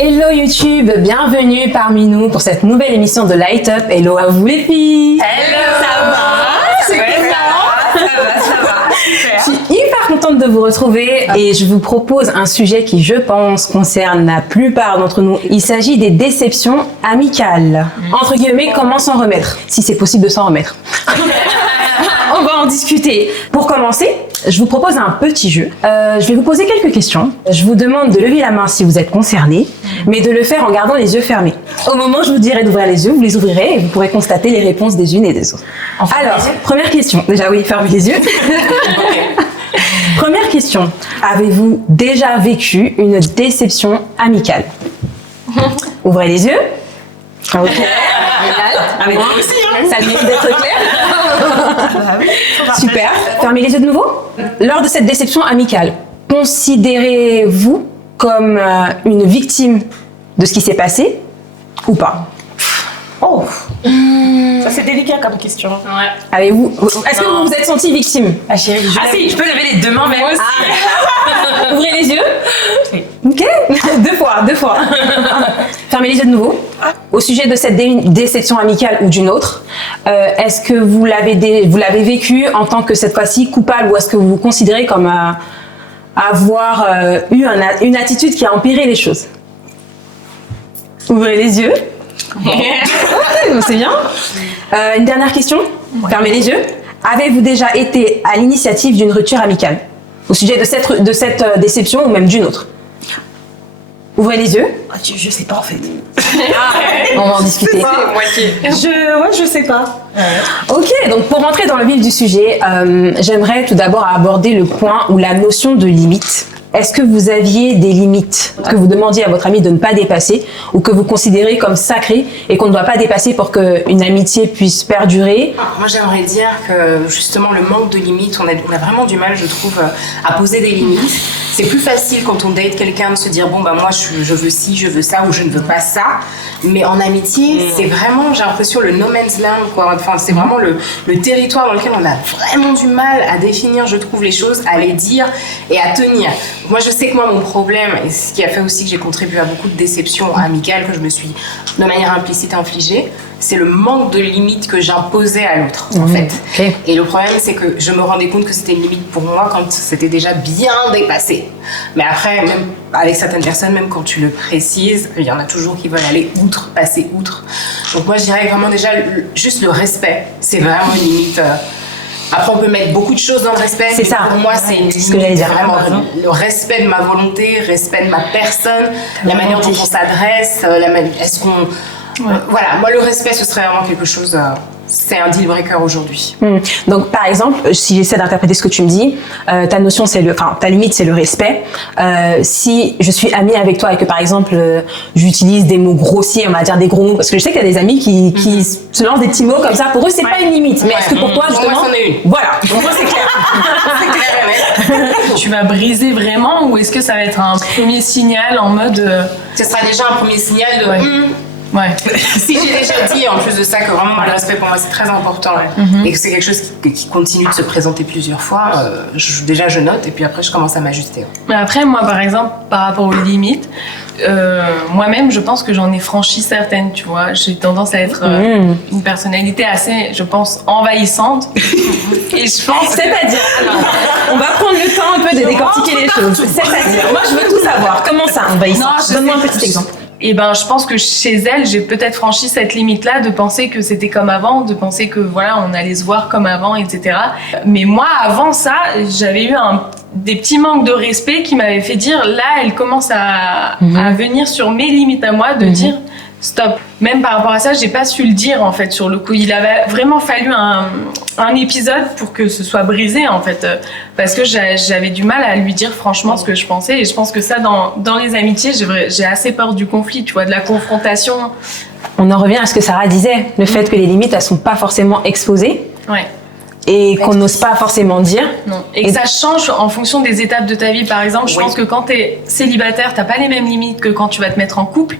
Hello YouTube, bienvenue parmi nous pour cette nouvelle émission de Light Up. Hello à vous les filles. Hello. Ça va? Ça va. Je suis hyper contente de vous retrouver et je vous propose un sujet qui, je pense, concerne la plupart d'entre nous. Il s'agit des déceptions amicales. Entre guillemets, comment s'en remettre? Si c'est possible de s'en remettre. On va en discuter. Pour commencer, je vous propose un petit jeu. Je vais vous poser quelques questions. Je vous demande de lever la main si vous êtes concerné, mais de le faire en gardant les yeux fermés. Au moment où je vous dirai d'ouvrir les yeux, vous les ouvrirez et vous pourrez constater les réponses des unes et des autres. Alors, première question. Déjà oui, fermez les yeux. Première question. Avez-vous déjà vécu une déception amicale? Ouvrez les yeux. Ok. Avec moi aussi, hein. Ça mérite d'être clair. Super. Fermez les yeux de nouveau. Lors de cette déception amicale, considérez-vous comme une victime de ce qui s'est passé ou pas? Oh, ça c'est délicat comme question. Ouais. Est-ce que vous vous êtes senti victime? Ah chérie, Si, je peux lever les deux mains même aussi. Ouvrez les yeux. Oui. Ok. Deux fois. Fermez les yeux de nouveau. Au sujet de cette déception amicale ou d'une autre, est-ce que vous l'avez vécu en tant que cette fois-ci coupable ou est-ce que vous vous considérez comme avoir eu une attitude qui a empiré les choses? Ouvrez les yeux. Ok, c'est bien. Une dernière question. Fermez les yeux. Avez-vous déjà été à l'initiative d'une rupture amicale au sujet de cette déception ou même d'une autre? Ouvrez les yeux. Je sais pas en fait. On va en discuter. Je sais pas. Ok, donc pour rentrer dans le vif du sujet, j'aimerais tout d'abord aborder le point ou la notion de limite. Est-ce que vous aviez des limites que vous demandiez à votre ami de ne pas dépasser ou que vous considérez comme sacrées et qu'on ne doit pas dépasser pour qu'une amitié puisse perdurer? Moi, j'aimerais dire que justement, le manque de limites, on a vraiment du mal, je trouve, à poser des limites. C'est plus facile quand on date quelqu'un de se dire bon, bah moi, je veux ci, je veux ça ou je ne veux pas ça. Mais en amitié, c'est vraiment, j'ai l'impression, le no man's land, quoi. Enfin, c'est vraiment le territoire dans lequel on a vraiment du mal à définir, je trouve, les choses, à les dire et à tenir. Moi, je sais que mon problème, et ce qui a fait aussi que j'ai contribué à beaucoup de déceptions amicales que je me suis de manière implicite infligée, c'est le manque de limites que j'imposais à l'autre, en fait. Okay. Et le problème, c'est que je me rendais compte que c'était une limite pour moi quand c'était déjà bien dépassé. Mais après, même avec certaines personnes, même quand tu le précises, il y en a toujours qui veulent aller outre, passer outre. Donc moi, je dirais vraiment déjà, juste le respect, c'est vraiment une limite... Après, on peut mettre beaucoup de choses dans le respect, c'est mais ça. Pour moi, c'est une limite, ce que j'allais dire. vraiment le respect de ma volonté, respect de ma personne, la manière dont on s'adresse, est-ce qu'on... Voilà, moi le respect ce serait vraiment quelque chose, c'est un deal breaker aujourd'hui. Donc par exemple, si j'essaie d'interpréter ce que tu me dis, ta limite c'est le respect. Si je suis amie avec toi et que par exemple j'utilise des mots grossiers, on va dire des gros mots, parce que je sais qu'il y a des amis qui se lancent des petits mots comme ça, pour eux c'est pas une limite. Mais est-ce que pour toi justement, pour moi, c'en est une. Voilà, pour moi c'est clair. C'est clair, ouais. Tu vas briser vraiment ou est-ce que ça va être un premier signal en mode... Ce sera déjà un premier signal de... Ouais. Si j'ai déjà dit en plus de ça que vraiment le respect pour moi c'est très important et que c'est quelque chose qui continue de se présenter plusieurs fois, déjà je note et puis après je commence à m'ajuster. Mais après moi par exemple par rapport aux limites, moi-même je pense que j'en ai franchi certaines, tu vois. J'ai tendance à être une personnalité assez, je pense, envahissante et je pense... C'est-à-dire, alors, on va prendre le temps un peu de décortiquer les choses. C'est-à-dire, moi je veux tout savoir. Comment ça, envahissant? Donne-moi un petit exemple. Et ben, je pense que chez elle, j'ai peut-être franchi cette limite-là de penser que c'était comme avant, de penser que voilà, on allait se voir comme avant, etc. Mais moi, avant ça, j'avais eu des petits manques de respect qui m'avaient fait dire, là, elle commence à venir sur mes limites à moi, de dire stop. Même par rapport à ça, j'ai pas su le dire en fait sur le coup. Il avait vraiment fallu un épisode pour que ce soit brisé en fait, parce que j'avais du mal à lui dire franchement ce que je pensais. Et je pense que ça, dans les amitiés, j'ai assez peur du conflit, tu vois, de la confrontation. On en revient à ce que Sarah disait, le fait que les limites elles sont pas forcément exposées. Ouais. et qu'on n'ose pas forcément dire. Non. Et que ça change en fonction des étapes de ta vie. Par exemple, je pense que quand tu es célibataire, t'as pas les mêmes limites que quand tu vas te mettre en couple.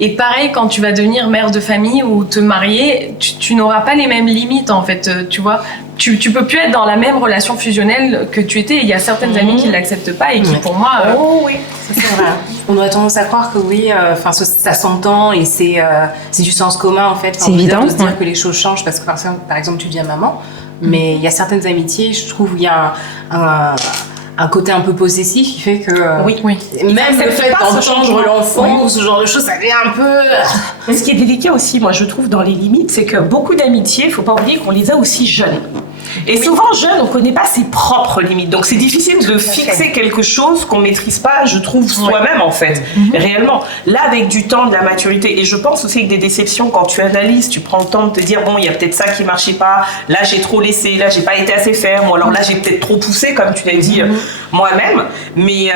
Et pareil, quand tu vas devenir mère de famille ou te marier, tu n'auras pas les mêmes limites en fait. Tu vois, tu peux plus être dans la même relation fusionnelle que tu étais. Il y a certaines amies qui l'acceptent pas et qui pour moi... Oh oui, ça, c'est vrai. On aurait tendance à croire que oui, ça s'entend et c'est du sens commun en fait. C'est évident de se dire que les choses changent parce que par exemple tu deviens maman, mais il y a certaines amitiés, je trouve, il y a un côté un peu possessif qui fait que même le fait d'entendre l'enfant ou ce genre de choses, ça devient un peu... Ce qui est délicat aussi, moi je trouve, dans les limites, c'est que beaucoup d'amitiés, il ne faut pas oublier qu'on les a aussi jeunes. Et souvent, jeune, on ne connaît pas ses propres limites. Donc, c'est difficile de fixer quelque chose qu'on ne maîtrise pas, je trouve, soi-même, en fait, réellement. Là, avec du temps, de la maturité, et je pense aussi avec des déceptions, quand tu analyses, tu prends le temps de te dire, bon, il y a peut-être ça qui ne marchait pas, là, j'ai trop laissé, là, j'ai pas été assez ferme, ou alors là, j'ai peut-être trop poussé, comme tu l'as dit moi-même. Mais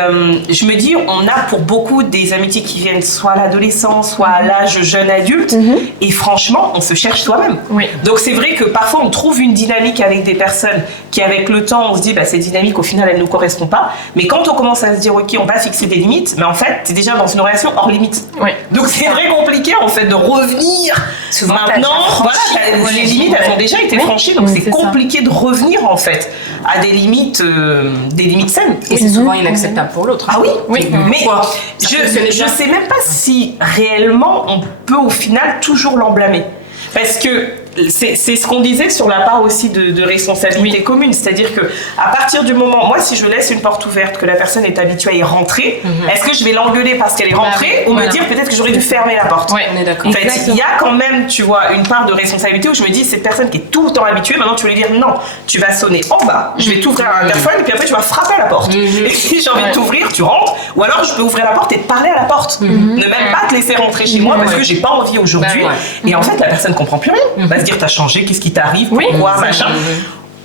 je me dis, on a pour beaucoup des amitiés qui viennent soit à l'adolescence, soit à l'âge jeune adulte, et franchement, on se cherche soi-même. Donc, c'est vrai que parfois, on trouve une dynamique avec des personnes qui, avec le temps, on se dit, bah, cette dynamique, au final, elle ne nous correspond pas. Mais quand on commence à se dire, ok, on va fixer des limites, mais en fait, t'es déjà dans une relation hors limite. Donc, c'est très compliqué, en fait, de revenir. Souvent, maintenant, voilà, les limites, elles ont déjà été franchies, donc c'est compliqué de revenir, en fait, à des limites saines. Et c'est souvent inacceptable pour l'autre. Ah oui, mais Ça je sais même pas si réellement on peut au final toujours l'en blâmer. Parce que c'est ce qu'on disait sur la part aussi de responsabilité commune, c'est-à-dire que à partir du moment, moi si je laisse une porte ouverte, que la personne est habituée à y rentrer, est-ce que je vais l'engueuler parce qu'elle est rentrée ou me dire peut-être que j'aurais dû fermer la porte? On est d'accord. En fait, il y a quand même, tu vois, une part de responsabilité où je me dis, cette personne qui est tout le temps habituée, maintenant tu vas lui dire non, tu vas sonner en bas, je vais t'ouvrir à l'interphone et puis après tu vas frapper à la porte. Et si j'ai envie de t'ouvrir, tu rentres, ou alors je peux ouvrir la porte et te parler à la porte. Ne même pas te laisser rentrer chez moi parce que j'ai pas envie aujourd'hui. Et en fait, la personne comprend plus rien. Va se dire, t'as changé, qu'est-ce qui t'arrive, pourquoi, machin.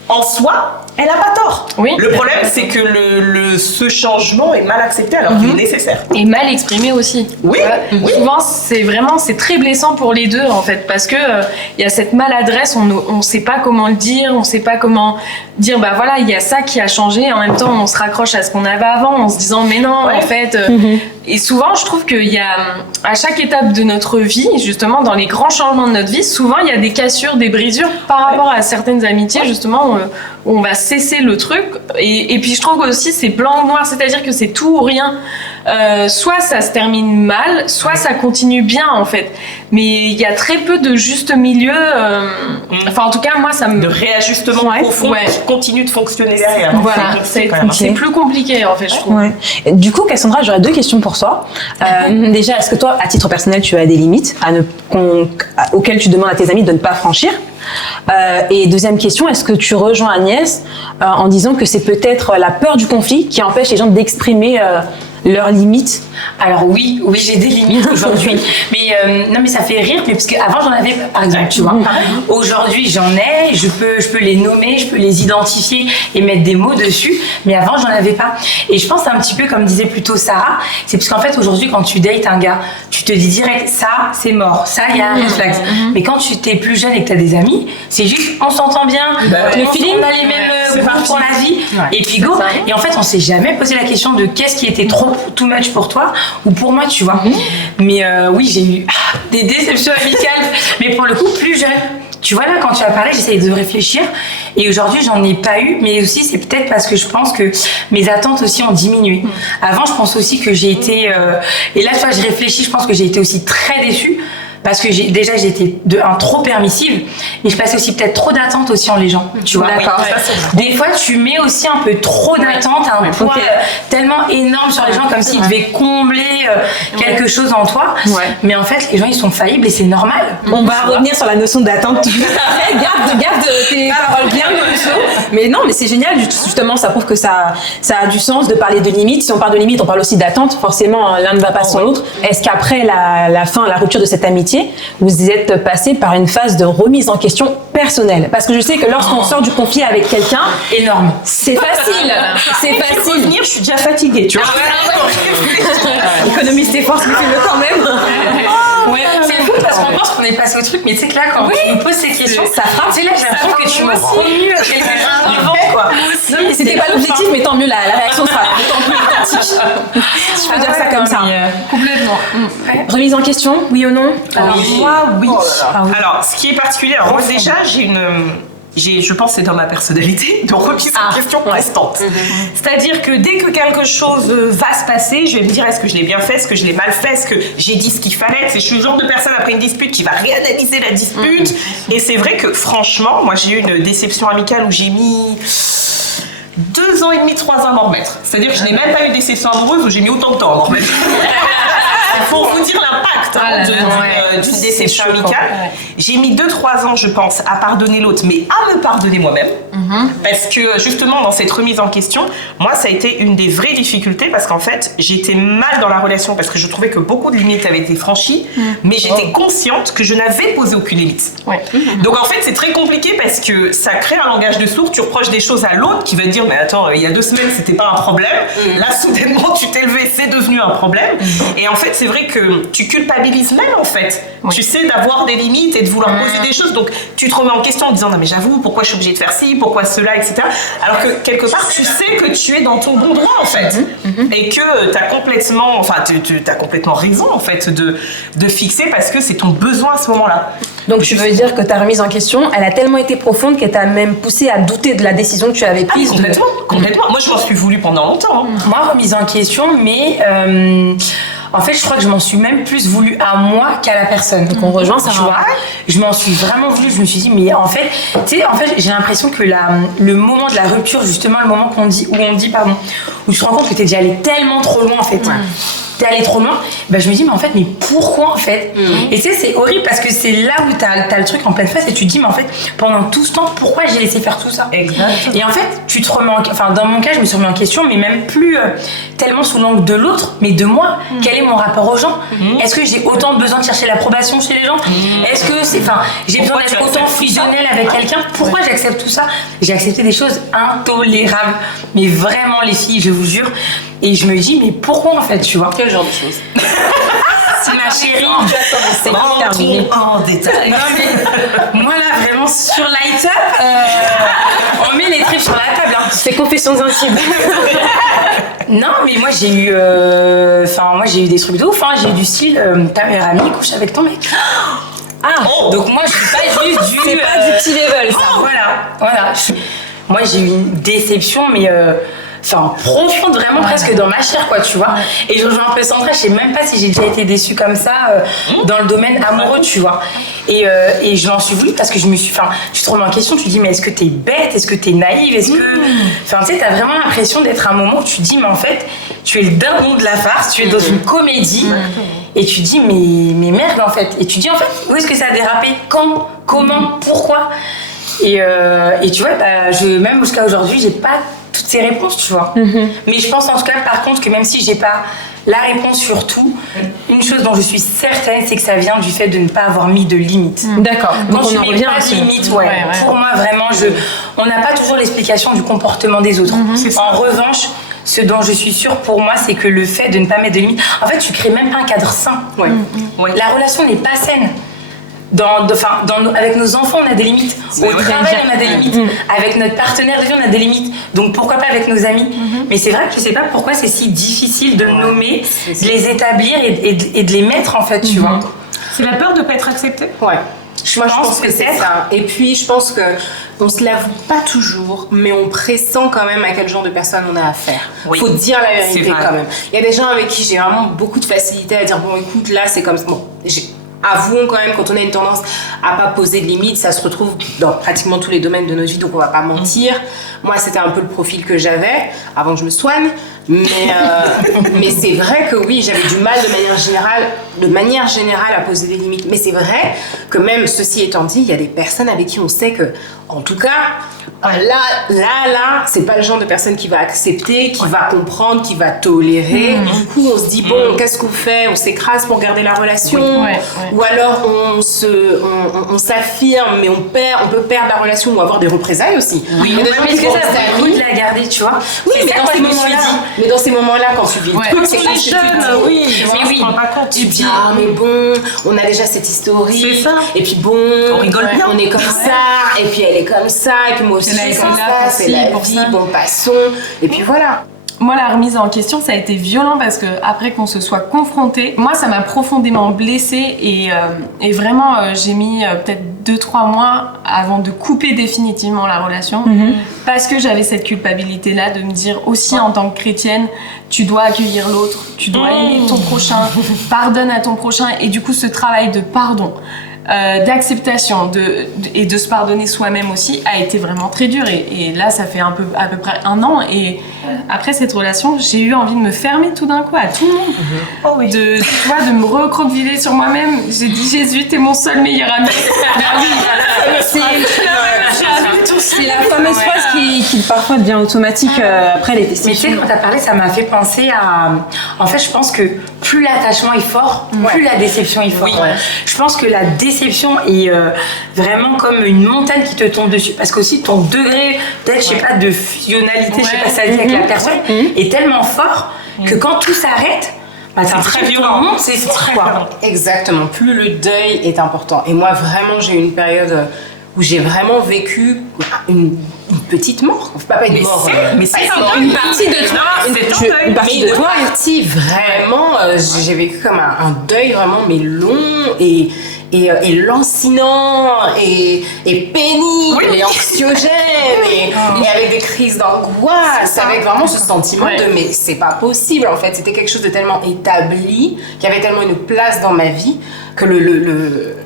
En soi, elle n'a pas tort. Le problème, c'est que ce changement est mal accepté alors qu'il est nécessaire. Et mal exprimé aussi. Souvent, c'est très blessant pour les deux, en fait, parce que il y a cette maladresse, on sait pas comment le dire, on sait pas comment dire, bah voilà, il y a ça qui a changé, et en même temps, on se raccroche à ce qu'on avait avant, en se disant, mais non, en fait... Et souvent, je trouve qu'il y a, à chaque étape de notre vie, justement, dans les grands changements de notre vie, souvent, il y a des cassures, des brisures par rapport à certaines amitiés, justement, où on va cesser le truc. Et puis, je trouve aussi, c'est blanc ou noir, c'est-à-dire que c'est tout ou rien. Soit ça se termine mal, soit ça continue bien, en fait. Mais il y a très peu de juste milieu. Enfin, en tout cas, moi, ça me... De réajustement profond qui continue de fonctionner derrière. Voilà, c'est plus compliqué, en fait, je trouve. Du coup, Cassandra, j'aurais deux questions pour toi. Déjà, est-ce que toi, à titre personnel, tu as des limites auxquelles tu demandes à tes amis de ne pas franchir? Et deuxième question, est-ce que tu rejoins Agnès en disant que c'est peut-être la peur du conflit qui empêche les gens d'exprimer leurs limites? Alors oui, j'ai des limites aujourd'hui. Mais non, mais ça fait rire, mais parce qu'avant j'en avais pas, par exemple, tu vois. Aujourd'hui j'en ai, je peux les nommer, je peux les identifier et mettre des mots dessus. Mais avant j'en avais pas. Et je pense un petit peu comme disait plutôt Sarah, c'est parce qu'en fait aujourd'hui quand tu dates un gars, tu te dis direct ça c'est mort, ça il y a un réflexe. Mais quand tu t'es plus jeune et que t'as des amis, c'est juste on s'entend bien, le feeling, on a les mêmes goûts pour la vie, et puis go. Et en fait on s'est jamais posé la question de qu'est-ce qui était trop too much pour toi ou pour moi, tu vois. Mais oui, j'ai eu des déceptions amicales, mais pour le coup plus jeune. Tu vois, là, quand tu as parlé, j'essayais de réfléchir. Et aujourd'hui, j'en ai pas eu. Mais aussi, c'est peut-être parce que je pense que mes attentes aussi ont diminué. Avant, je pense aussi que j'ai été... et là, tu vois, je réfléchis, je pense que j'ai été aussi très déçue. Parce que j'étais trop permissive, et je passais aussi peut-être trop d'attentes aussi en les gens, tu vois. D'accord. Des fois, tu mets aussi un peu trop d'attentes, un poids tellement énorme sur les gens, comme s'ils devaient combler quelque chose en toi. Mais en fait, les gens, ils sont faillibles et c'est normal. On va revenir sur la notion d'attente. garde tes paroles bien dessous. Mais non, mais c'est génial, justement, ça prouve que ça a du sens de parler de limites. Si on parle de limites, on parle aussi d'attente. Forcément, l'un ne va pas sans l'autre. Est-ce qu'après la rupture de cette amitié, vous êtes passé par une phase de remise en question personnelle? Parce que je sais que lorsqu'on sort du conflit avec quelqu'un, énorme, c'est facile. C'est facile. Revenir, je suis déjà fatiguée, tu vois. Économise tes forces, mais fais-le quand même. Ouais, c'est fou parce qu'on pense qu'on est passé au truc, mais tu sais que là, quand tu me poses ces questions, ça frappe. Tu sais, là, j'ai l'impression que tu me remue quelqu'un devant, quoi. Non, mais c'était pas l'objectif, mais tant mieux, la réaction sera d'autant plus authentique. Je peux dire ça comme ça. Complètement. Remise en question, oui ou non? Alors, moi, oui. Ah oui. Alors, ce qui est particulier, alors moi déjà, je pense que c'est dans ma personnalité, de remise en question constante. C'est-à-dire que dès que quelque chose va se passer, je vais me dire est-ce que je l'ai bien fait, est-ce que je l'ai mal fait, est-ce que j'ai dit ce qu'il fallait. Je suis le genre de personne après une dispute qui va réanalyser la dispute. Et c'est vrai que franchement, moi j'ai eu une déception amicale où j'ai mis 2 ans et demi, 3 ans à m'en remettre. C'est-à-dire que je n'ai même pas eu de déception amoureuse où j'ai mis autant de temps à m'en remettre. Pour vous dire l'impact d'une déception amicale, j'ai mis 2-3 ans, je pense, à pardonner l'autre, mais à me pardonner moi-même. Parce que justement, dans cette remise en question, moi, ça a été une des vraies difficultés parce qu'en fait, j'étais mal dans la relation parce que je trouvais que beaucoup de limites avaient été franchies, mais j'étais consciente que je n'avais posé aucune limite. Donc en fait, c'est très compliqué parce que ça crée un langage de sourd. Tu reproches des choses à l'autre qui va te dire mais attends, il y a 2 semaines, c'était pas un problème. Là, soudainement, tu t'es levé, c'est devenu un problème. Et en fait, c'est vrai que tu culpabilises même en fait. Tu sais d'avoir des limites et de vouloir poser des choses. Donc tu te remets en question en disant non mais j'avoue, pourquoi je suis obligée de faire ci, pourquoi cela, etc. Alors que quelque part, tu sais que tu es dans ton bon droit en fait. Et que tu as complètement raison en fait de fixer parce que c'est ton besoin à ce moment-là. Donc tu veux dire que ta remise en question, elle a tellement été profonde qu'elle t'a même poussé à douter de la décision que tu avais prise. Complètement. Moi je m'en suis voulu pendant longtemps. Moi, remise en question, mais en fait, je crois que je m'en suis même plus voulu à moi qu'à la personne. Donc on rejoint ça, tu vois. Je m'en suis vraiment voulu. Je me suis dit, mais en fait, tu sais, j'ai l'impression que le moment de la rupture, justement, le moment où on dit, où tu te rends compte que t'es déjà allé tellement trop loin, en fait. T'es allé trop loin, bah je me dis mais en fait mais pourquoi en fait et tu sais c'est horrible parce que c'est là où t'as le truc en pleine face et tu te dis mais en fait pendant tout ce temps pourquoi j'ai laissé faire tout ça. Exactement. Et en fait tu te remets dans mon cas je me suis remis en question mais même plus tellement sous l'angle de l'autre mais de moi. Quel est mon rapport aux gens? Est-ce que j'ai autant besoin de chercher l'approbation chez les gens? Est-ce que j'ai besoin d'être autant fusionnelle avec quelqu'un? Pourquoi j'accepte tout ça? J'ai accepté des choses intolérables mais vraiment les filles je vous jure. Et je me dis, mais pourquoi en fait, tu vois? Quel genre de choses? C'est ma chérie. C'est terminé. En détail. Non mais, moi là, vraiment, sur Light Up, on met les tripes sur la table. Hein. C'est confessions intimes. Non, mais moi j'ai eu, des trucs de ouf. Hein. J'ai eu du style, ta meilleure amie couche avec ton mec. Donc moi, je suis pas juste du. C'est pas du petit level, ça. Voilà. Moi, j'ai eu une déception, mais. Profonde, vraiment presque dans ma chair, quoi, tu vois. Et je rejoins un peu Sandra, je sais même pas si j'ai déjà été déçue comme ça dans le domaine amoureux, tu vois. Et je m'en suis voulu parce que tu te remets en question, tu te dis, mais est-ce que t'es bête? Est-ce que t'es naïve? Est-ce que. Tu sais, t'as vraiment l'impression d'être à un moment où tu te dis, mais en fait, tu es le dindon de la farce, tu es dans une comédie. Et tu te dis, mais merde, en fait. Et tu te dis, en fait, où est-ce que ça a dérapé? Quand? Comment? Pourquoi? Et tu vois, même jusqu'à aujourd'hui, j'ai pas toutes ces réponses, tu vois. Mais je pense en tout cas, par contre, que même si j'ai pas la réponse sur tout, une chose dont je suis certaine, c'est que ça vient du fait de ne pas avoir mis de limites. D'accord. Quand Donc tu on en mets revient pas aussi. de limites, pour moi vraiment, on n'a pas toujours l'explication du comportement des autres. En revanche, ce dont je suis sûre pour moi, c'est que le fait de ne pas mettre de limites, en fait, tu crées même pas un cadre sain. La relation n'est pas saine. Avec nos enfants, on a des limites. Au travail, on a des limites. Avec notre partenaire de vie, on a des limites. Donc pourquoi pas avec nos amis? Mais c'est vrai que je sais pas pourquoi c'est si difficile de nommer, de les établir et de les mettre en fait, tu vois. C'est la peur de pas être accepté. Moi, je pense que c'est ça. Et puis, je pense que on se l'avoue pas toujours, mais on pressent quand même à quel genre de personne on a affaire. Faut dire la vérité quand même. Il y a des gens avec qui j'ai vraiment beaucoup de facilité à dire bon, écoute, là, c'est comme ça. Bon, avouons quand même, quand on a une tendance à pas poser de limites, ça se retrouve dans pratiquement tous les domaines de notre vie, donc on va pas mentir. Moi, c'était un peu le profil que j'avais avant que je me soigne, mais c'est vrai que oui, j'avais du mal de manière générale à poser des limites. Mais c'est vrai que même ceci étant dit, il y a des personnes avec qui on sait que, en tout cas, Là, c'est pas le genre de personne qui va accepter, qui va comprendre, qui va tolérer. Du coup, on se dit, bon, qu'est-ce qu'on fait? On s'écrase pour garder la relation? Ou alors, on s'affirme, mais on peut perdre la relation ou avoir des représailles aussi. Oui, mais est-ce que ça vaut le coup de la garder, tu vois? Oui, mais dans ces moments-là, quand tu vis le truc, c'est quand tu es jeune, oui, mais oui, tu dis, ah, mais bon, on a déjà cette historique. C'est ça. Et puis bon, on rigole bien. On est comme ça, et puis elle est comme ça, et puis moi aussi je suis comme ça, c'est la vie, bon, passons. Et puis voilà. Moi, la remise en question, ça a été violent parce que après qu'on se soit confronté, moi, ça m'a profondément blessée et vraiment, j'ai mis peut-être 2-3 mois avant de couper définitivement la relation parce que j'avais cette culpabilité-là de me dire aussi en tant que chrétienne, tu dois accueillir l'autre, tu dois aimer ton prochain, pardonne à ton prochain et du coup, ce travail de pardon. D'acceptation et de se pardonner soi-même aussi a été vraiment très dur et là ça fait à peu près 1 an et après cette relation j'ai eu envie de me fermer tout d'un coup à tout le monde de me recroqueviller sur moi-même. J'ai dit Jésus t'es mon seul meilleur ami. C'est la fameuse phrase qui parfois devient automatique après les décisions. Mais tu sais, quand t'as parlé, ça m'a fait penser à... En fait, je pense que plus l'attachement est fort, plus la déception est forte. Je pense que la déception est vraiment comme une montagne qui te tombe dessus. Parce qu'aussi, ton degré, peut-être, je sais pas, de fusionnalité, je sais pas, ça dit avec la personne, est tellement fort que quand tout s'arrête, c'est très violent. C'est très violent. Exactement. Plus le deuil est important. Et moi, vraiment, j'ai eu une période où j'ai vraiment vécu une petite mort. Pas une mort. Mais c'est une partie de toi. Une partie de toi. Vraiment, j'ai vécu comme un deuil vraiment, mais long et lancinant et pénible et anxiogène et avec des crises d'angoisse, avec vraiment ce sentiment de mais c'est pas possible en fait. C'était quelque chose de tellement établi, qui avait tellement une place dans ma vie que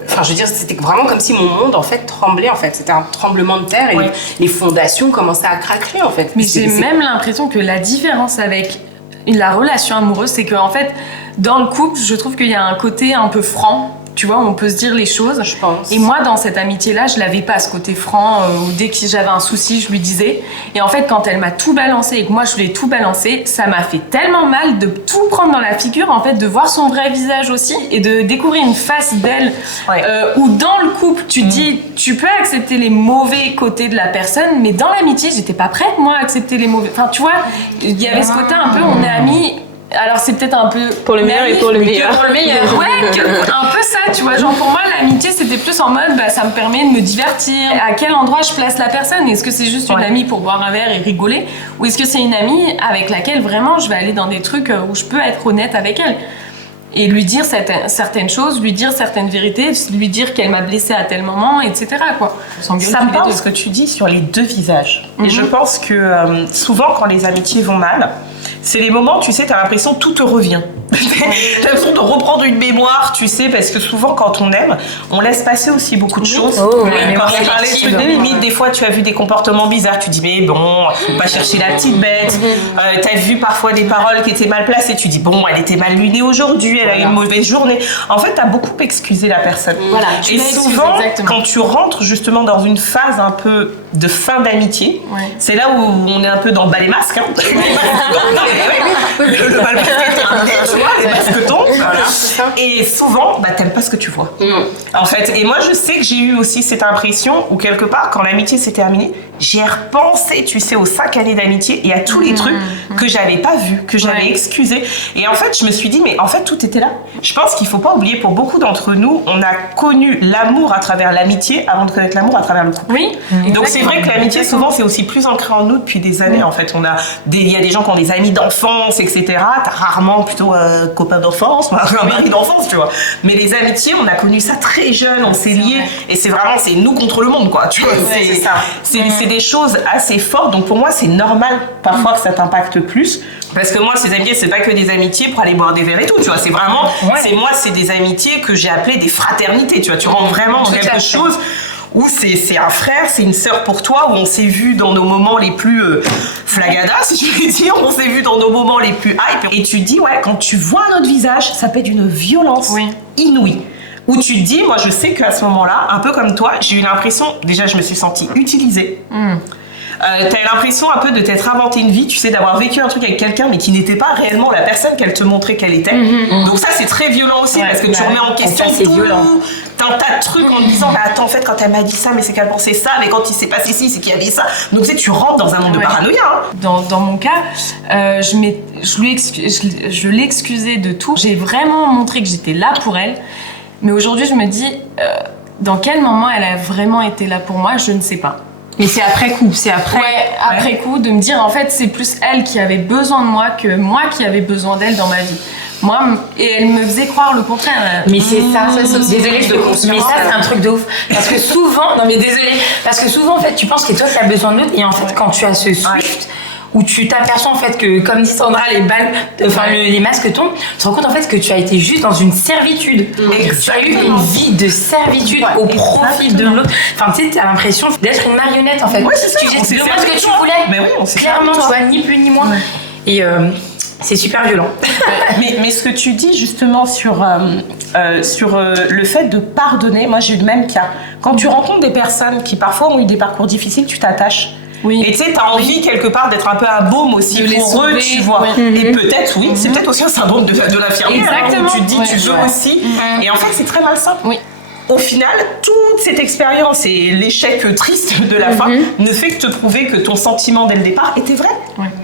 enfin je veux dire c'était vraiment comme si mon monde en fait tremblait en fait. C'était un tremblement de terre et les fondations commençaient à craquer en fait. Mais j'ai même l'impression que la différence avec la relation amoureuse, c'est qu'en fait dans le couple, je trouve qu'il y a un côté un peu franc. Tu vois, on peut se dire les choses. Je pense. Et moi, dans cette amitié-là, je l'avais pas, ce côté franc, où dès que j'avais un souci, je lui disais. Et en fait, quand elle m'a tout balancé et que moi, je lui ai tout balancé, ça m'a fait tellement mal de tout prendre dans la figure, en fait, de voir son vrai visage aussi et de découvrir une face d'elle où dans le couple, tu dis, tu peux accepter les mauvais côtés de la personne, mais dans l'amitié, j'étais pas prête, moi, à accepter les mauvais. Enfin, tu vois, il y avait ce côté un peu, on est amis. Alors c'est peut-être un peu pour le meilleur et pour le meilleur. Pour le meilleur. Un peu ça, tu vois. Genre pour moi l'amitié c'était plus en mode ça me permet de me divertir. À quel endroit je place la personne? Est-ce que c'est juste une amie pour boire un verre et rigoler, ou est-ce que c'est une amie avec laquelle vraiment je vais aller dans des trucs où je peux être honnête avec elle et lui dire certaines choses, lui dire certaines vérités, lui dire qu'elle m'a blessée à tel moment, etc. quoi. Ça me parle ce que tu dis sur les deux visages. Et je pense que souvent quand les amitiés vont mal, c'est les moments, tu sais, t'as l'impression que tout te revient. T'as l'impression de reprendre une mémoire, tu sais, parce que souvent quand on aime, on laisse passer aussi beaucoup de choses. Quand on parlait de trucs de limite, des fois tu as vu des comportements bizarres, tu dis mais bon, faut pas chercher la petite bête. T'as vu parfois des paroles qui étaient mal placées, tu dis bon, elle était mal lunée aujourd'hui, elle a eu une mauvaise journée. En fait, t'as beaucoup excusé la personne. Voilà. Et souvent, quand tu rentres justement dans une phase un peu de fin d'amitié, c'est là où on est un peu dans le bas les masques. Hein. Le bal est terminé, tu vois, les masques tombent. Et souvent, t'aimes pas ce que tu vois. En fait, et moi je sais que j'ai eu aussi cette impression où quelque part, quand l'amitié s'est terminée, j'ai repensé, tu sais, aux 5 années d'amitié et à tous les trucs que j'avais pas vus, que j'avais excusés. Et en fait, je me suis dit, mais en fait, tout était là. Je pense qu'il faut pas oublier, pour beaucoup d'entre nous, on a connu l'amour à travers l'amitié avant de connaître l'amour à travers le couple. Oui. Donc c'est vrai que l'amitié, souvent, c'est aussi plus ancré en nous depuis des années. En fait, il y a des gens qui ont des amis d'enfance, etc. T'as rarement plutôt un copain d'enfance, un mari d'enfance, tu vois. Mais les amitiés, on a connu ça très jeune, on s'est liés, et c'est nous contre le monde, quoi. Tu vois, c'est des choses assez fortes. Donc pour moi, c'est normal parfois que ça t'impacte plus. Parce que moi, ces amitiés, c'est pas que des amitiés pour aller boire des verres et tout, tu vois. C'est vraiment, c'est des amitiés que j'ai appelées des fraternités, tu vois. Tu rentres vraiment dans quelque chose où c'est un frère, c'est une sœur pour toi, où on s'est vu dans nos moments les plus flagadas, si je puis dire, on s'est vu dans nos moments les plus hype. Et tu te dis, quand tu vois notre visage, ça peut être d'une violence inouïe. Où tu te dis, moi je sais qu'à ce moment-là, un peu comme toi, j'ai eu l'impression, déjà je me suis sentie utilisée. T'as l'impression un peu de t'être inventé une vie, tu sais, d'avoir vécu un truc avec quelqu'un, mais qui n'était pas réellement la personne qu'elle te montrait qu'elle était. Donc ça, c'est très violent aussi, parce que tu remets en question ça, c'est tout violent. un tas de trucs en te disant, bah attends, en fait, quand elle m'a dit ça, mais c'est qu'elle pensait ça, mais quand il s'est passé ci, c'est qu'il y avait ça. Donc tu sais, tu rentres dans un monde de paranoïa. Hein. Dans mon cas, je l'ai excusée de tout. J'ai vraiment montré que j'étais là pour elle. Mais aujourd'hui, je me dis, dans quel moment elle a vraiment été là pour moi, je ne sais pas. Mais c'est après coup, Après coup, de me dire, en fait, c'est plus elle qui avait besoin de moi que moi qui avais besoin d'elle dans ma vie. Et elle me faisait croire le contraire. Mais c'est ça, désolée, mais ça c'est un truc de ouf. Parce que souvent, en fait, tu penses que toi tu as besoin de l'autre, et en fait, quand tu as ce swift, où tu t'aperçois en fait que, comme dit Sandra, les masques tombent, tu te rends compte en fait que tu as été juste dans une servitude. Tu as eu une vie de servitude au profit de l'autre. Enfin, tu sais, t'as l'impression d'être une marionnette en fait. Ouais, c'est ça. Tu gestes le moins ce que tu voulais. Mais oui, on s'est clairement, tu vois, ni plus ni moins. Et c'est super violent. mais ce que tu dis justement sur le fait de pardonner, moi j'ai eu le même cas. Quand tu rencontres des personnes qui parfois ont eu des parcours difficiles, tu t'attaches. Oui. Et tu sais, t'as envie quelque part d'être un peu un baume aussi de pour eux, tu vois. Et peut-être, c'est peut-être aussi un syndrome de l'infirmière. Exactement. Où tu te dis, tu veux aussi. Et en fait, c'est très malsain. Oui. Au final, toute cette expérience et l'échec triste de la fin ne fait que te prouver que ton sentiment dès le départ était vrai.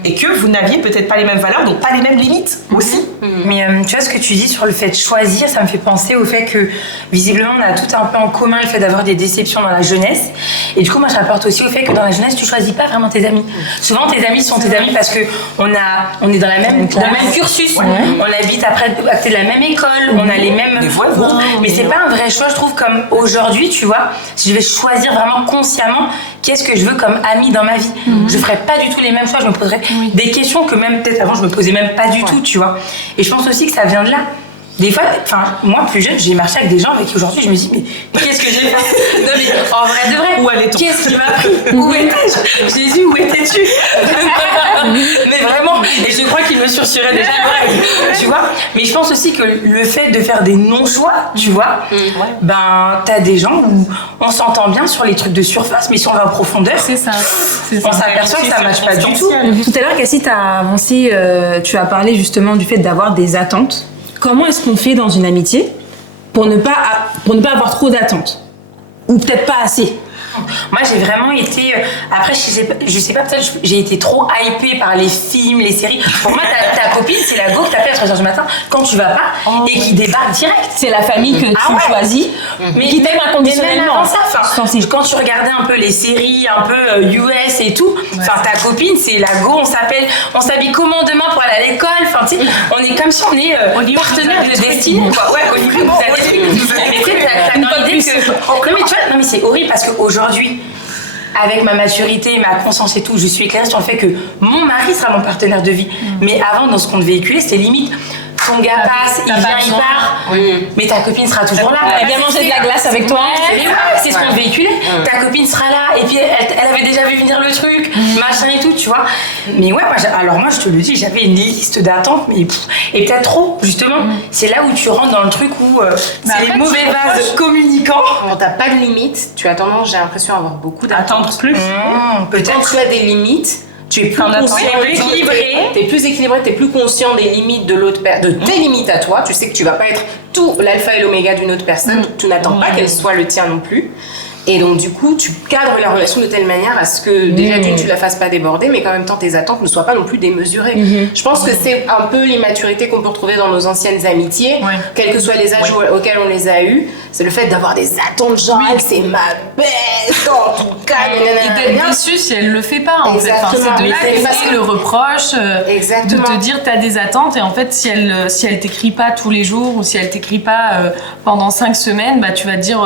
Et que vous n'aviez peut-être pas les mêmes valeurs, donc pas les mêmes limites aussi. Mais tu vois ce que tu dis sur le fait de choisir, ça me fait penser au fait que visiblement on a tout un peu en commun le fait d'avoir des déceptions dans la jeunesse. Et du coup moi je rapporte aussi au fait que dans la jeunesse tu choisis pas vraiment tes amis. Souvent tes amis sont tes amis parce que on est dans le même cursus, on habite après à côté de la même école, on a les mêmes groupes. Mais c'est pas un vrai choix, je trouve, comme aujourd'hui, tu vois, si je vais choisir vraiment consciemment qu'est-ce que je veux comme ami dans ma vie, je ferais pas du tout les mêmes choix, je me poserais des questions que même peut-être avant je me posais même pas du tout, tu vois. Et je pense aussi que ça vient de là. Des fois, moi plus jeune, j'ai marché avec des gens avec qui aujourd'hui je me dis, mais qu'est-ce que j'ai fait? Non mais en vrai de vrai, où allait-on? Qu'est-ce qui m'a pris? Où étais-je? Jésus, où étais-tu? Mais vraiment, et je crois qu'il me sursurait déjà l'oreille, tu vois. Mais je pense aussi que le fait de faire des non-choix, tu vois, ben t'as des gens où on s'entend bien sur les trucs de surface, mais si on va en profondeur, c'est ça. On s'aperçoit que ça marche pas du tout. Tout à l'heure, Cassie, t'as avancé, tu as parlé justement du fait d'avoir des attentes. Comment est-ce qu'on fait dans une amitié pour ne pas avoir trop d'attentes? Ou peut-être pas assez? Moi, j'ai vraiment été... après, je sais pas, peut-être j'ai été trop hypée par les films, les séries. Pour moi, ta copine, c'est la go que t'appelles à 3h du matin quand tu vas pas et qui débarque direct. C'est la famille que tu choisis, mais qui t'aime inconditionnellement. Mais même avant ça, quand tu regardais un peu les séries, un peu US et tout, ta copine, c'est la go, on s'habille comment demain pour aller à l'école, tu sais, on est comme si on est partenaire de destinée, quoi. Ouais, Olivier, vous avez mais tu sais, t'as dans l'idée que... Non, mais c'est horrible parce qu'aujourd'hui, avec ma maturité, ma conscience et tout, je suis éclairée sur le fait que mon mari sera mon partenaire de vie. Mais avant, dans ce qu'on véhiculait, c'était limite... Ton gars passe, il vient, il part, mais ta copine sera toujours là. Elle vient manger de la glace avec toi. C'est ce qu'on véhiculait. Ta copine sera là, et puis elle avait déjà vu venir le truc, machin et tout, tu vois. Mais ouais, moi je te le dis, j'avais une liste d'attentes, mais et peut-être trop, justement. C'est là où tu rentres dans le truc où c'est les mauvais vases communicants. Quand t'as pas de limites, tu as tendance, j'ai l'impression, à avoir beaucoup d'attentes. Attendre plus. Peut-être. Quand tu as des limites, tu es plus conscient, t'es plus équilibré, t'es plus conscient des limites de l'autre personne, de tes limites à toi. Tu sais que tu vas pas être tout l'alpha et l'oméga d'une autre personne. Tu n'attends pas qu'elle soit le tien non plus. Et donc du coup, tu cadres la relation de telle manière à ce que déjà d'une, tu la fasses pas déborder, mais qu'en même temps tes attentes ne soient pas non plus démesurées. Je pense que c'est un peu l'immaturité qu'on peut retrouver dans nos anciennes amitiés, quels que soient les âges auxquels on les a eus. C'est le fait d'avoir des attentes genre c'est ma bête en tout cas. Et d'être déçu si elle le fait pas en fait. C'est de là que le reproche, de te dire t'as des attentes et en fait si elle t'écrit pas tous les jours ou si elle t'écrit pas pendant 5 semaines, bah tu vas te dire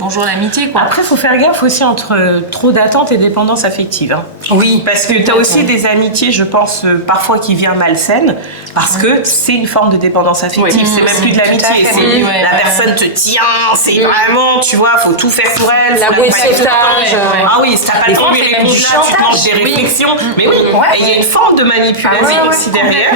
bonjour l'amitié. Quoi. Après, il faut faire gaffe aussi entre trop d'attentes et dépendance affective. Hein. Oui. Parce que tu as aussi des amitiés, je pense, parfois qui viennent malsaines, parce que c'est une forme de dépendance affective. C'est même plus de l'amitié. La personne te tient, c'est vraiment, tu vois, faut tout faire pour elle. La bouée de sauvetage. Ah oui, si t'as pas trouvé les réponses là, tu te manges des réflexions. Mais oui, il y a une forme de manipulation aussi derrière.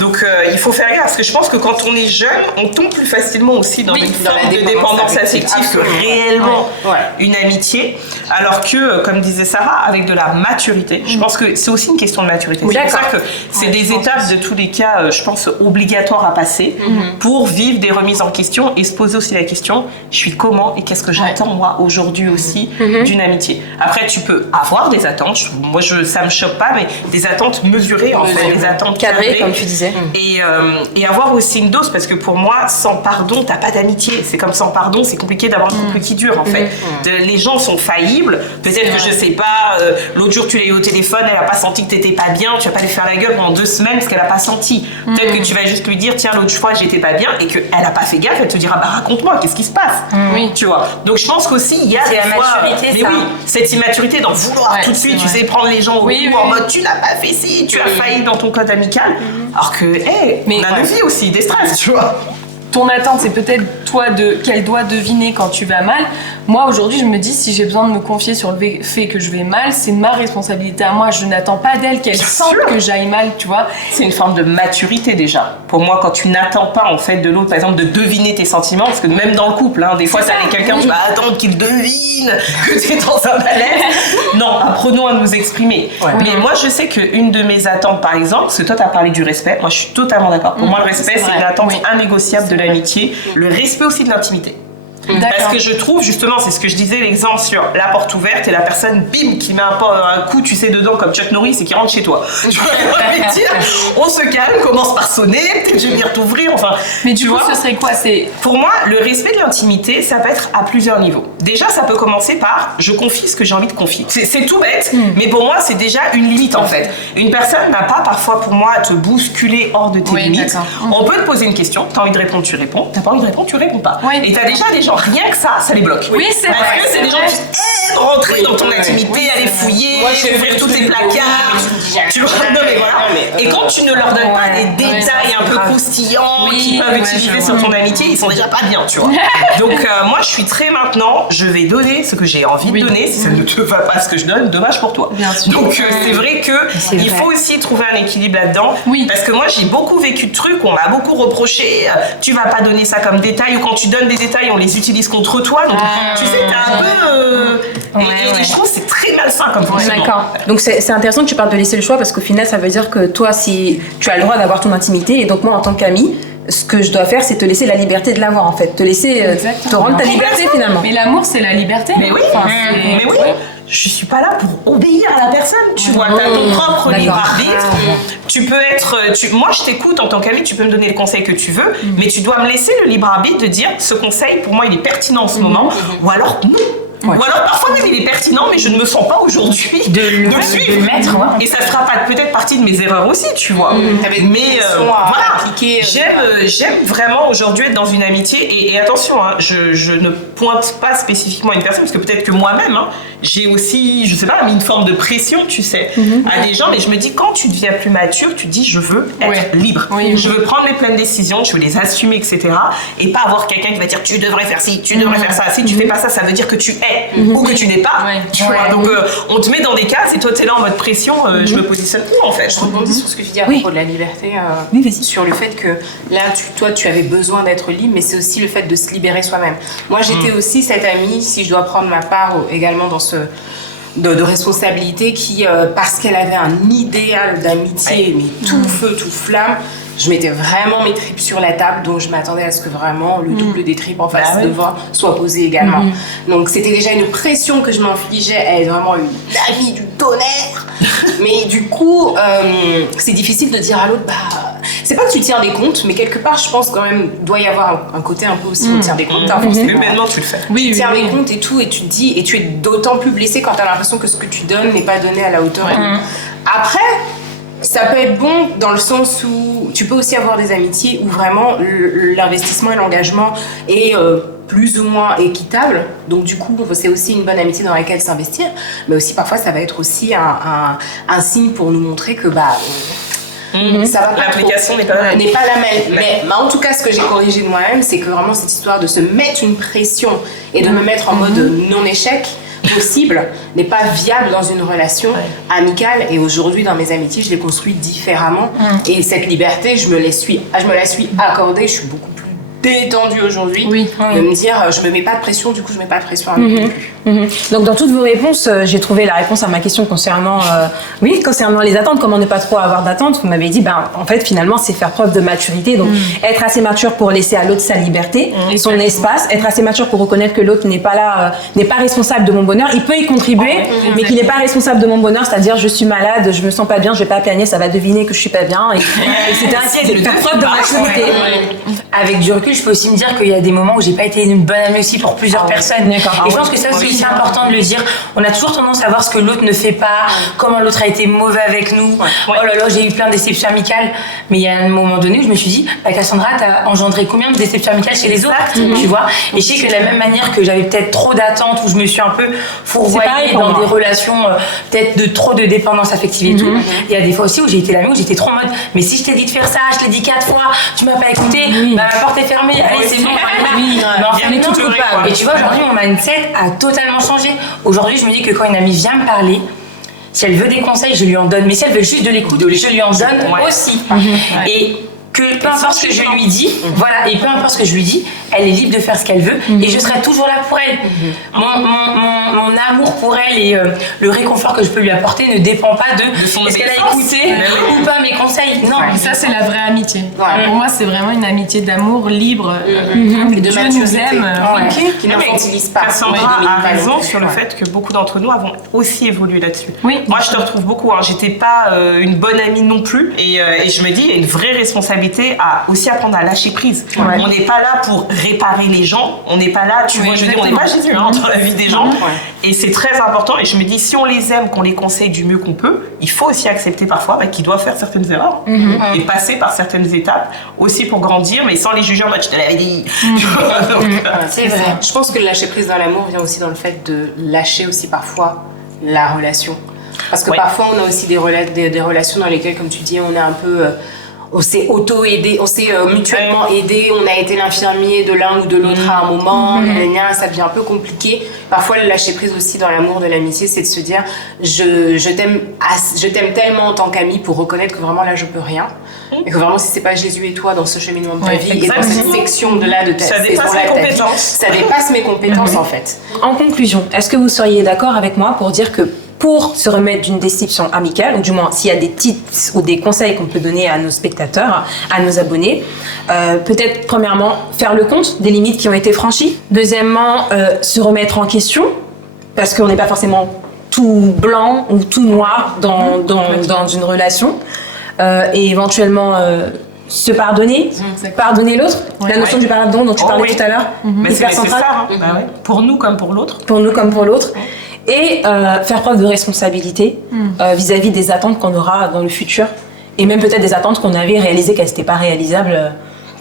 Donc, il faut faire gaffe, parce que je pense que quand on est jeune, on tombe plus facilement aussi dans une forme de dépendance affective que réellement vraiment une amitié. Alors que, comme disait Sarah, avec de la maturité, je pense que c'est aussi une question de maturité. C'est pour ça que c'est des étapes de tous les cas, je pense, obligatoires à passer pour vivre des remises en question et se poser aussi la question, je suis comment et qu'est-ce que j'attends moi aujourd'hui aussi d'une amitié. Après, tu peux avoir des attentes, moi ça me choque pas, mais des attentes mesurées en fait, des attentes cadrées comme tu disais. Et avoir aussi une dose, parce que pour moi, sans pardon, t'as pas d'amitié. C'est comme sans pardon, c'est compliqué d'avoir un couple qui dure en fait. Les gens sont faillibles. Peut-être que je sais pas, l'autre jour tu l'as eu au téléphone, elle a pas senti que t'étais pas bien, tu vas pas lui faire la gueule pendant 2 semaines parce qu'elle a pas senti. Peut-être que tu vas juste lui dire, tiens, l'autre fois j'étais pas bien, et qu'elle a pas fait gaffe, elle te dira, bah raconte-moi, qu'est-ce qui se passe. Tu vois. Donc je pense qu'aussi il y a c'est la maturité, mais ça. oui, cette immaturité d'en vouloir tout de suite, tu sais, prendre les gens au cou en mode tu n'as pas fait ci, tu as failli dans ton code amical, alors que on a une vie aussi, des stress, tu vois. Ton attente, c'est peut-être toi qu'elle doit deviner quand tu vas mal. Moi, aujourd'hui, je me dis, si j'ai besoin de me confier sur le fait que je vais mal, c'est ma responsabilité à moi. Je n'attends pas d'elle qu'elle sente que j'aille mal, tu vois. C'est une forme de maturité déjà. Pour moi, quand tu n'attends pas en fait de l'autre, par exemple, de deviner tes sentiments, parce que même dans le couple, hein, des fois, t'as avec quelqu'un, tu vas attendre qu'il devine que tu es dans un malaise. Non, apprenons à nous exprimer. Mais moi, je sais qu'une de mes attentes, par exemple, parce que toi, t'as parlé du respect, moi, je suis totalement d'accord. Pour moi, le respect, c'est une attente innégociable de l'amitié. Le respect aussi de l'intimité. Parce que je trouve, justement, c'est ce que je disais, l'exemple sur la porte ouverte et la personne, bim, qui met un coup, tu sais, dedans comme Chuck Norris et qui rentre chez toi. Tu vois, on se calme, commence par sonner, peut-être je vais venir t'ouvrir, enfin. Mais du coup, ce serait quoi? Pour moi, le respect de l'intimité, ça peut être à plusieurs niveaux. Déjà, ça peut commencer par je confie ce que j'ai envie de confier. C'est tout bête, mais pour moi, c'est déjà une limite en fait. Une personne n'a pas parfois pour moi à te bousculer hors de tes limites. On peut te poser une question, t'as envie de répondre, tu réponds. T'as pas envie de répondre, tu réponds pas. Et t'as déjà des gens, rien que ça les bloque. Oui, c'est vrai. Parce que c'est des gens qui aiment rentrer dans ton intimité, aller fouiller, ouvrir tous tes placards. Tu vois, non mais voilà. Et quand tu ne leur donnes pas des détails un peu croustillants qu'ils peuvent utiliser sur ton amitié, ils sont déjà pas bien, tu vois. Donc moi, je suis très maintenant, je vais donner ce que j'ai envie de donner. Si ça ne te va pas ce que je donne, dommage pour toi. Bien sûr. Donc c'est vrai que il faut aussi trouver un équilibre là-dedans. Parce que moi, j'ai beaucoup vécu de trucs, on m'a beaucoup reproché, tu vas pas donner ça comme détail, ou quand tu donnes des détails, on les utilise contre toi. Donc tu sais, t'as un peu... et je trouve que c'est très malsain comme fonctionnement. D'accord. Donc c'est intéressant que tu parles de laisser le choix, parce qu'au final, ça veut dire que toi, si tu as le droit d'avoir ton intimité, et donc moi, en tant qu'amie, ce que je dois faire, c'est te laisser la liberté de l'avoir, en fait. Te laisser te rendre ta liberté, finalement. Mais l'amour, c'est la liberté. Mais oui, mais oui. Je suis pas là pour obéir à la personne, tu vois, t'as ton propre libre arbitre. Tu peux être, moi je t'écoute en tant qu'ami, tu peux me donner le conseil que tu veux, mais tu dois me laisser le libre arbitre de dire ce conseil pour moi il est pertinent en ce moment, ou alors non. Ou alors parfois même il est pertinent, mais je ne me sens pas aujourd'hui de le suivre. Et ça fera peut-être partie de mes erreurs aussi, tu vois. Mais voilà, j'aime vraiment aujourd'hui être dans une amitié. Et attention, hein, je ne pointe pas spécifiquement une personne, parce que peut-être que moi-même, hein, j'ai aussi, je sais pas, mis une forme de pression, tu sais, à des gens. Mais je me dis, quand tu deviens plus mature, tu te dis, je veux être libre. Je veux prendre mes pleines décisions, je veux les assumer, etc. Et pas avoir quelqu'un qui va dire, tu devrais faire ci, tu devrais faire ça. Si tu fais pas ça, ça veut dire que tu es. Ou que tu n'es pas, tu vois. Donc on te met dans des cases et toi t'es là en mode pression, je me positionne où en fait. Je rebondis sur ce que tu dis à propos de la liberté, sur le fait que là toi tu avais besoin d'être libre, mais c'est aussi le fait de se libérer soi-même. Moi j'étais aussi cette amie, si je dois prendre ma part également dans ce de responsabilité, qui parce qu'elle avait un idéal d'amitié mais tout feu tout flamme, je mettais vraiment mes tripes sur la table, donc je m'attendais à ce que vraiment le double des tripes en face devant soit posé également. Donc c'était déjà une pression que je m'infligeais à être vraiment une amie du tonnerre. Mais du coup, c'est difficile de dire à l'autre, c'est pas que tu tiens des comptes, mais quelque part, je pense quand même, doit y avoir un côté un peu aussi, on tient des comptes. Mais maintenant tu le fais. Tu tiens des comptes et tout, et tu te dis, et tu es d'autant plus blessé quand tu as l'impression que ce que tu donnes n'est pas donné à la hauteur. Après, ça peut être bon dans le sens où tu peux aussi avoir des amitiés où vraiment l'investissement et l'engagement est plus ou moins équitable. Donc du coup, c'est aussi une bonne amitié dans laquelle s'investir. Mais aussi parfois, ça va être aussi un signe pour nous montrer que ça va pas. L'application n'est pas la même. Mais en tout cas, ce que j'ai corrigé de moi-même, c'est que vraiment cette histoire de se mettre une pression et de me mettre en mode non-échec possible n'est pas viable dans une relation amicale. Et aujourd'hui, dans mes amitiés, je les construis différemment. Et cette liberté, je me la suis accordée. Je suis beaucoup plus détendue aujourd'hui. Oui. De me dire, je me mets pas de pression, du coup, je mets pas de pression à lui. Donc dans toutes vos réponses, j'ai trouvé la réponse à ma question concernant les attentes, comment ne pas trop avoir d'attentes. Vous m'avez dit, en fait finalement c'est faire preuve de maturité, donc être assez mature pour laisser à l'autre sa liberté, son espace, être assez mature pour reconnaître que l'autre n'est pas là, n'est pas responsable de mon bonheur. Il peut y contribuer, mais qu'il n'est pas responsable de mon bonheur, c'est-à-dire je suis malade, je me sens pas bien, je vais pas appeler Agnès, ça va deviner que je suis pas bien, etc. C'est faire preuve de maturité. Avec du recul, je peux aussi me dire qu'il y a des moments où j'ai pas été une bonne amie aussi pour plusieurs personnes. Et je pense que ça aussi, c'est important de le dire. On a toujours tendance à voir ce que l'autre ne fait pas, comment l'autre a été mauvais avec nous. Oh là là, j'ai eu plein de déceptions amicales. Mais il y a un moment donné où je me suis dit, Cassandra, t'as engendré combien de déceptions amicales chez les autres, tu vois? Et je sais que de la même manière que j'avais peut-être trop d'attentes, où je me suis un peu fourvoyée dans des relations, peut-être de trop de dépendance affective et tout. Il y a des fois aussi où j'ai été l'amie, où j'étais trop en mode, mais si je t'ai dit de faire ça, je t'ai dit 4 fois, tu m'as pas écouté, la porte est fermée, allez, c'est bon. Mais en fait, non, et tu vois, aujourd'hui, mon mindset a totalement changé. Aujourd'hui, je me dis que quand une amie vient me parler, si elle veut des conseils, je lui en donne. Mais si elle veut juste de l'écoute, je lui en donne aussi. Et que peu importe ce que je lui dis, et peu importe ce que je lui dis, elle est libre de faire ce qu'elle veut et je serai toujours là pour elle. Mon amour pour elle et le réconfort que je peux lui apporter ne dépend pas de est-ce qu'elle a écouté ou pas mes conseils. Non, ça c'est la vraie amitié. Pour moi, c'est vraiment une amitié d'amour libre. Et de Dieu maturité. nous aime. Qui n'infantilise pas. Cassandra a raison sur le fait que beaucoup d'entre nous avons aussi évolué là-dessus. Oui. Moi, je te retrouve beaucoup. J'étais pas une bonne amie non plus. Et je me dis, il y a une vraie responsabilité à aussi apprendre à lâcher prise. On n'est pas là pour réparer les gens. On n'est pas là, tu vois, je veux dire, on n'est pas Jésus dans la vie des gens. Et c'est très important. Et je me dis, si on les aime, qu'on les conseille du mieux qu'on peut, il faut aussi accepter parfois qu'ils doivent faire certaines erreurs et passer par certaines étapes aussi pour grandir, mais sans les juger en mode je te l'avais dit. C'est vrai. Je pense que le lâcher prise dans l'amour vient aussi dans le fait de lâcher aussi parfois la relation. Parce que parfois on a aussi des relations dans lesquelles, comme tu dis, on est un peu... on s'est auto-aidé, on s'est mutuellement aidé, on a été l'infirmier de l'un ou de l'autre à un moment, ça devient un peu compliqué. Parfois, le lâcher prise aussi dans l'amour de l'amitié, c'est de se dire je t'aime tellement en tant qu'ami pour reconnaître que vraiment là je peux rien. Et que vraiment si c'est pas Jésus et toi dans ce cheminement de ta vie et dans cette section de là de ta ça dépasse mes compétences. Ça dépasse mes compétences en fait. En conclusion, est-ce que vous seriez d'accord avec moi pour dire que pour se remettre d'une déception amicale, ou du moins s'il y a des tips ou des conseils qu'on peut donner à nos spectateurs, à nos abonnés, peut-être premièrement faire le compte des limites qui ont été franchies. Deuxièmement, se remettre en question, parce qu'on n'est pas forcément tout blanc ou tout noir dans une relation. Et éventuellement se pardonner, pardonner l'autre, la notion du pardon dont tu parlais tout à l'heure, hyper centrale. Pour nous comme pour l'autre. Pour nous comme pour l'autre. Et faire preuve de responsabilité vis-à-vis des attentes qu'on aura dans le futur. Et même peut-être des attentes qu'on avait réalisées qu'elles n'étaient pas réalisables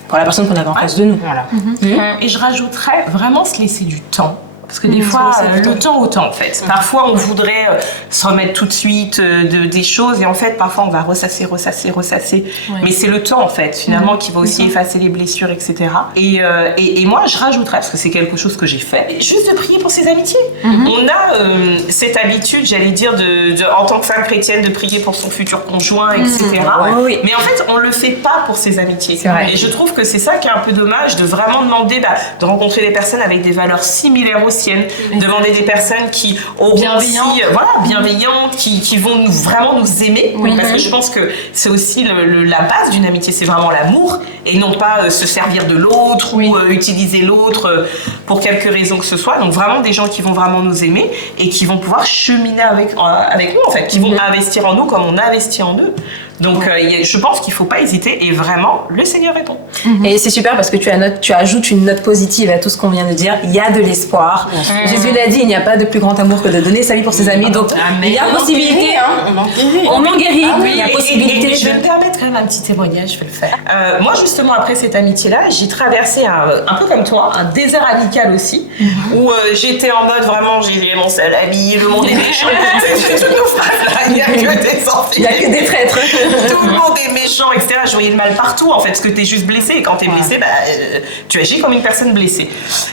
pour la personne qu'on avait en face de nous. Voilà. Et je rajouterais vraiment se laisser du temps. Parce que des fois, le temps au temps, en fait. Parfois, on voudrait se remettre tout de suite des choses et en fait, parfois, on va ressasser. Mais c'est le temps, en fait, finalement, qui va aussi effacer les blessures, etc. Et moi, je rajouterais, parce que c'est quelque chose que j'ai fait, juste de prier pour ses amitiés. On a cette habitude, j'allais dire, en tant que femme chrétienne, de prier pour son futur conjoint, etc. Mais en fait, on le fait pas pour ses amitiés. Et je trouve que c'est ça qui est un peu dommage, de vraiment demander de rencontrer des personnes avec des valeurs similaires aux siennes, demander des personnes qui auront bienveillantes, qui vont vraiment nous aimer, parce que je pense que c'est aussi la base d'une amitié, c'est vraiment l'amour et non pas se servir de l'autre ou utiliser l'autre pour quelque raison que ce soit. Donc vraiment des gens qui vont vraiment nous aimer et qui vont pouvoir cheminer avec nous, en fait, qui vont investir en nous comme on a investi en eux. Donc je pense qu'il ne faut pas hésiter et vraiment le Seigneur répond. Et c'est super parce que tu ajoutes une note positive à tout ce qu'on vient de dire. Il y a de l'espoir. Jésus l'a dit, il n'y a pas de plus grand amour que de donner sa vie pour ses amis. Donc il y a possibilité. On en guérit. Il y a possibilité. Et je vais me permettre quand même un petit témoignage, je vais le faire. Moi justement après cette amitié-là, j'ai traversé un peu comme toi, un désert amical aussi, où j'étais en mode vraiment, j'ai mon seul ami, le monde est méchant. Il n'y a que des enfants. Il n'y a que des traîtres. Tout le monde est méchant, etc. Je voyais le mal partout, en fait, parce que t'es juste blessé. Et quand t'es blessé, tu agis comme une personne blessée.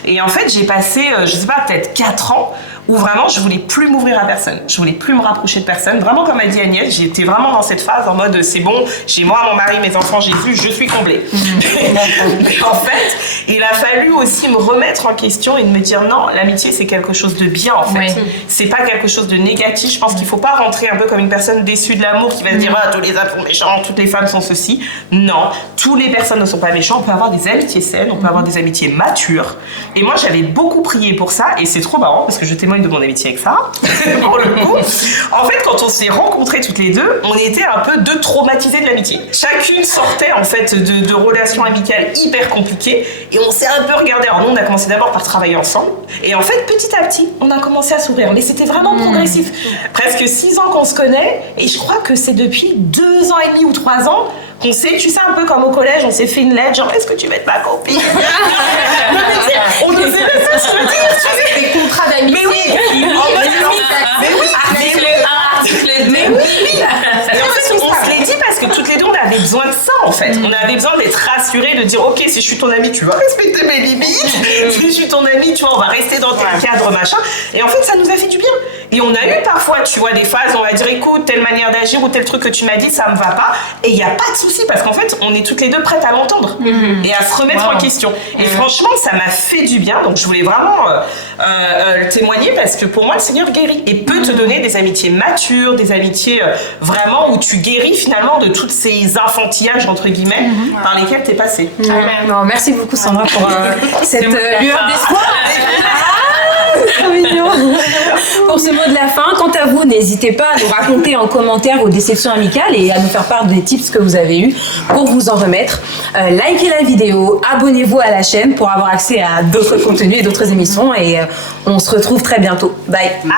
Et en fait, j'ai passé, je sais pas, peut-être 4 ans où vraiment je voulais plus m'ouvrir à personne, je voulais plus me rapprocher de personne. Vraiment, comme a dit Agnès, j'étais vraiment dans cette phase en mode c'est bon, j'ai moi, mon mari, mes enfants, Jésus, je suis comblée. Mais en fait, il a fallu aussi me remettre en question et de me dire non, l'amitié c'est quelque chose de bien en fait. Oui. C'est pas quelque chose de négatif. Je pense qu'il faut pas rentrer un peu comme une personne déçue de l'amour qui va se dire ah, tous les hommes sont méchants, toutes les femmes sont ceci. Non, toutes les personnes ne sont pas méchantes. On peut avoir des amitiés saines, on peut avoir des amitiés matures. Et moi, j'avais beaucoup prié pour ça et c'est trop marrant parce que je témoigne de mon amitié avec Sarah. Pour le coup, en fait, quand on s'est rencontrés toutes les deux, on était un peu deux traumatisées de l'amitié. Chacune sortait en fait de relations amicales hyper compliquées et on s'est un peu regardé. Alors nous, on a commencé d'abord par travailler ensemble et en fait, petit à petit, on a commencé à s'ouvrir. Mais c'était vraiment progressif. Presque 6 ans qu'on se connaît et je crois que c'est depuis 2 ans et demi ou 3 ans qu'on s'est, tu sais, un peu comme au collège, on s'est fait une lettre, genre est-ce que tu veux être ma copine? Non, mais tu sais, on nous aimait ça, je veux dire, tu sais. Des contrats d'amitié. Mais oui, mais oui, mais en fait, on se l'est dit parce que toutes les deux, on avait besoin de ça, en fait. On avait besoin d'être rassurés, de dire, ok, si je suis ton amie, tu vas respecter mes limites. Si je suis ton amie, tu vois, on va rester dans tel cadre, machin. Et en fait, ça nous a fait du bien. Et on a eu parfois, tu vois, des phases où on va dire, écoute, telle manière d'agir ou tel truc que tu m'as dit, ça me va pas. Et il n'y a pas de souci parce qu'en fait, on est toutes les deux prêtes à l'entendre et à se remettre en question. Et franchement, ça m'a fait du bien. Donc, je voulais vraiment témoigner parce que pour moi, le Seigneur guérit et peut te donner des amitiés matures, des amitiés vraiment où tu guéris finalement de tous ces enfantillages, entre guillemets, par lesquels t'es passé. Non, merci beaucoup Sandra pour cette lueur d'espoir. C'est trop mignon. Pour ce mot de la fin, quant à vous, n'hésitez pas à nous raconter en commentaire vos déceptions amicales et à nous faire part des tips que vous avez eus pour vous en remettre. Likez la vidéo, abonnez-vous à la chaîne pour avoir accès à d'autres contenus et d'autres émissions et on se retrouve très bientôt. Bye. Bye.